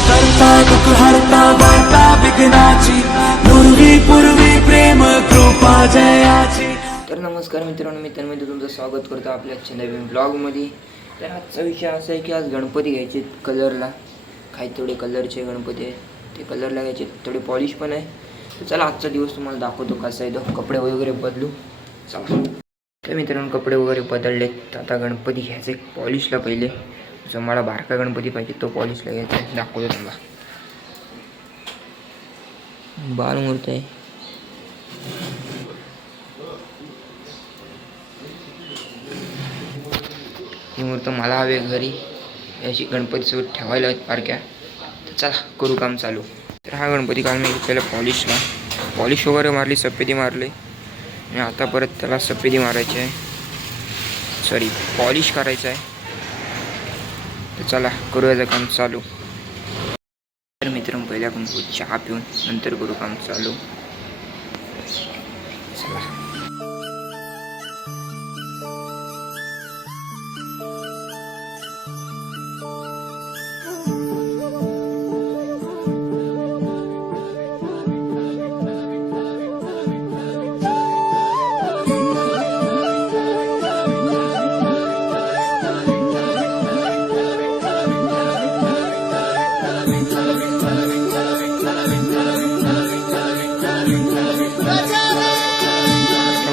करता दुःख हरता वार्ता विघ्नाची पूर्वी प्रेम कृपा जयाची। तर नमस्कार मित्रांनो, मी तन्मय तुमचं स्वागत करतो आपल्या नवीन ब्लॉगमध्ये। तर आजचा विषय असा आहे की आज गणपती घ्यायचे कलरला, काही थोडे कलरचे गणपती आहेत ते कलरला घ्यायचे, थोडे पॉलिश पण आहे। तर चला आजचा दिवस तुम्हाला दाखवतो कसा आहे तो। कपडे वगैरे बदलू चला। तर मित्रांनो कपडे वगैरे बदललेत, आता गणपती घ्यायचे पॉलिशला। पहिले जो मला बारका गणपती पाहिजे तो पॉलिशला घ्यायचा आहे, दाखवतो तुम्हाला। बालमूर्ती आहे, ही मूर्त मला हवी घरी, याची गणपतीसोबत ठेवायला आहेत पारख्या। तर चला करू काम चालू। तर हा गणपती काल मी घेतलेला पॉलिशला, पॉलिश वगैरे मारली, सफेदी मारली आणि आता परत त्याला सफेदी मारायची आहे, सॉरी पॉलिश करायचं आहे। तर चला करूया काम चालू। तर मित्रांनो पहिले आपण चहा पिऊन नंतर करू काम चालू, चला।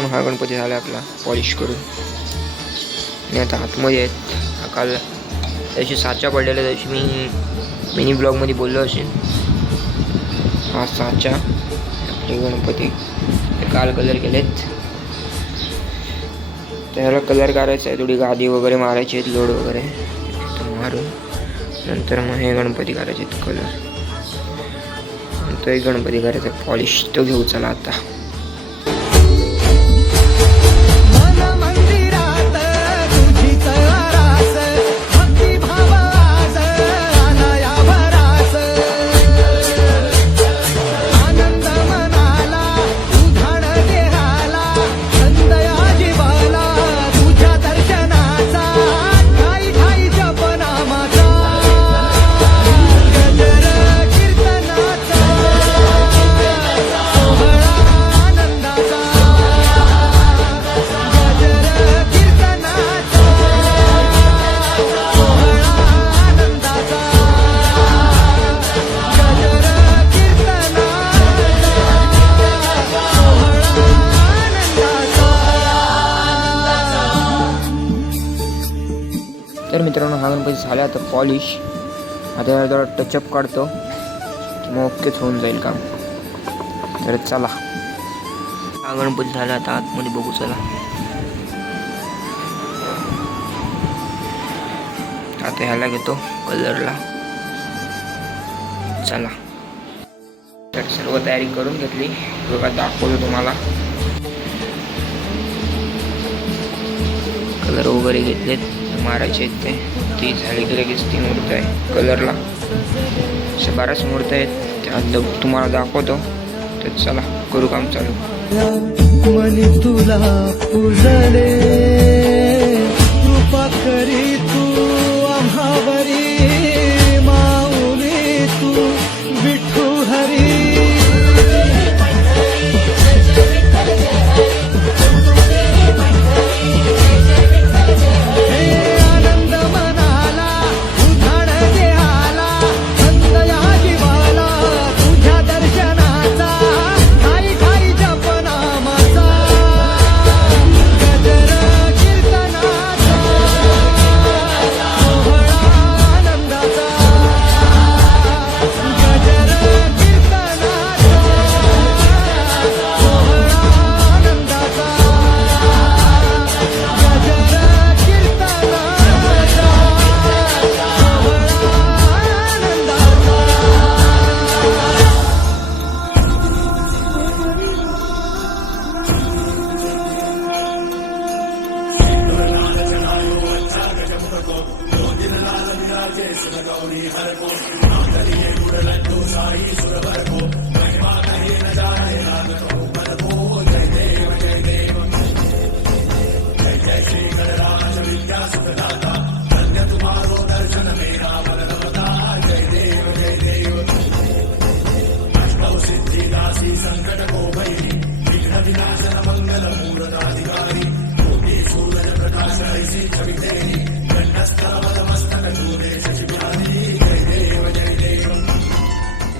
हा गणपती झाला आपला पॉलिश करून आणि आता आतमध्ये आहेत। काल त्याची साचा पडलेला, त्याची मी मिनी ब्लॉगमध्ये बोललो असेल। हा साचा आपले गणपती काल कलर केलेत, त्याला कलर करायचा आहे, थोडी गादी वगैरे मारायची आहेत, लोड वगैरे मारून नंतर मग हे गणपती करायचे आहेत कलर। तो एक गणपती करायचा पॉलिश, तो घेऊ चला आता। तर मित्रांनो हा गणपती झाला आता पॉलिश, आता जरा टचअप काढतो मग ओकेच होऊन जाईल काम। तर चला हा गणपती झाला, आता आतमध्ये बघू चला। आता ह्याला घेतो कलरला, चला। तर सर्व तयारी करून घेतली बघा, दाखवतो तुम्हाला। कलर वगैरे घेतलेत, मारायचे आहेत ती झाली की लगेच ती मूर्त आहे कलरला। अशा बऱ्याच मूर्त आहेत, त्या तुम्हाला दाखवतो। तर चला करू काम चालू। मनी तुला पूजले कृपा करी तू आम्हावरी, माऊली तू विठू हरी।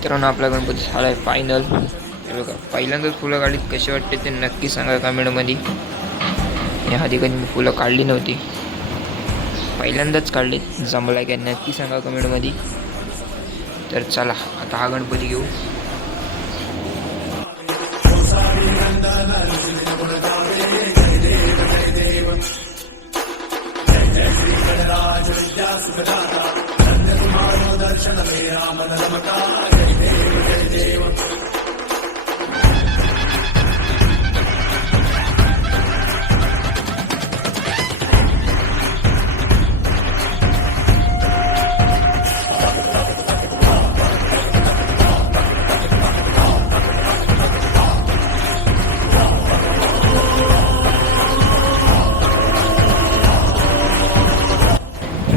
मित्रांनो आपला गणपती झाला आहे फायनल. हे बघा पहिल्यांदाच फुलं काढलीत, कशी वाटते ते नक्की सांगा कमेंटमध्ये. या आधी कधी मी फुलं काढली नव्हती, पहिल्यांदाच काढली. जमला काय नक्की सांगा कमेंटमध्ये. तर चला आता हा गणपती घेऊ.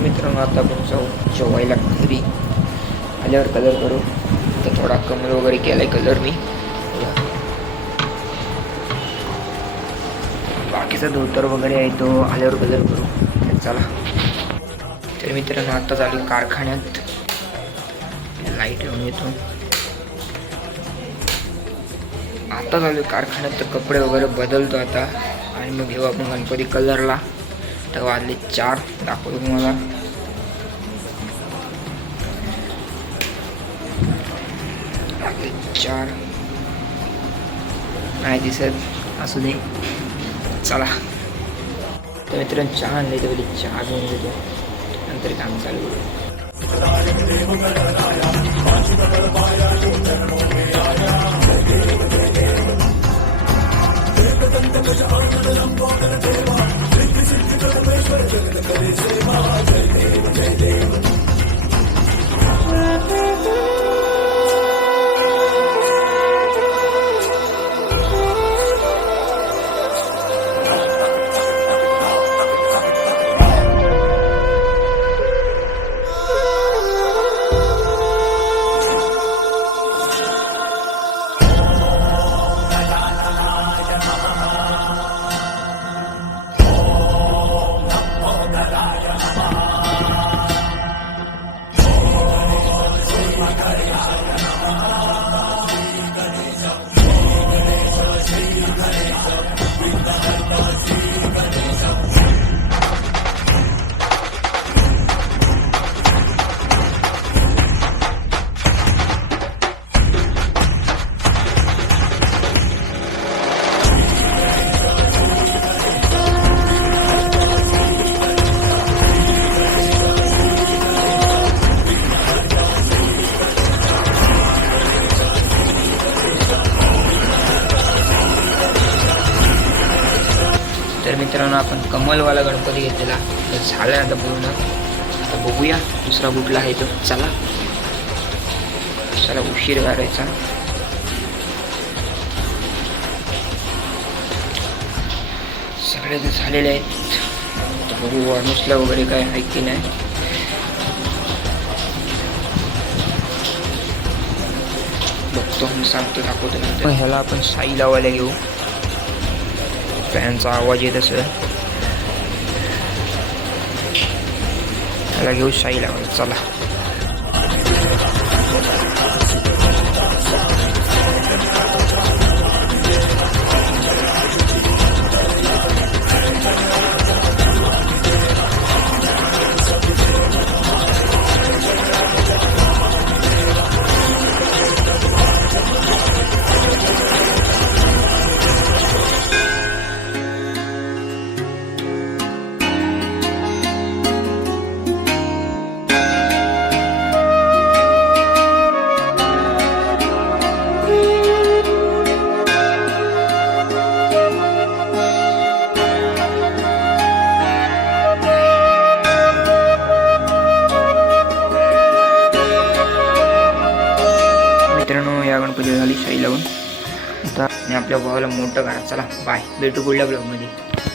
मित्रांनो आता आपण जाऊ जेवायला घरी. आल्यावर कलर करू. तर थोडा कमल वगैरे केलाय कलर मी. बाकीचा धोतर वगैरे आहे तो आल्यावर कलर करू. तर चला. तर मित्रांनो आता चालू कारखान्यात. लाईट लावून येतो. आता चालू कारखान्यात, तर कपडे वगैरे बदलतो आता आणि मग घेऊ आपण गणपती कलरला. तर वाजले 4. दाखवतो तुम्हाला. वाजले 4 नाही दिसत, असू दे. चला तर मित्रांनो चहा आणले, तर चहा घेऊन देतो, नंतर काम चालू करू. तर मित्रांनो आपण कमलवाला गणपती घेतलेला, तर झाला आता पूर्ण. आता बघूया दुसरा कुठला आहे तो. चला उशीर करायचा. सगळे ते झालेले आहेत. तर बघू अनुसला वगैरे काय आहे की नाही. बघतो मी सांगतो, दाखवतो नंतर. ह्याला आपण साई लावायला घेऊ. फॅनचा आवाज येत असेल. त्याला घेऊ शाई लावायला. चला मित्रांनो या गणपती झाली शाई लावून. आता मी आपल्या भावाला मोठं करा. चला बाय, भेटू पुढल्या ब्लॉगमध्ये.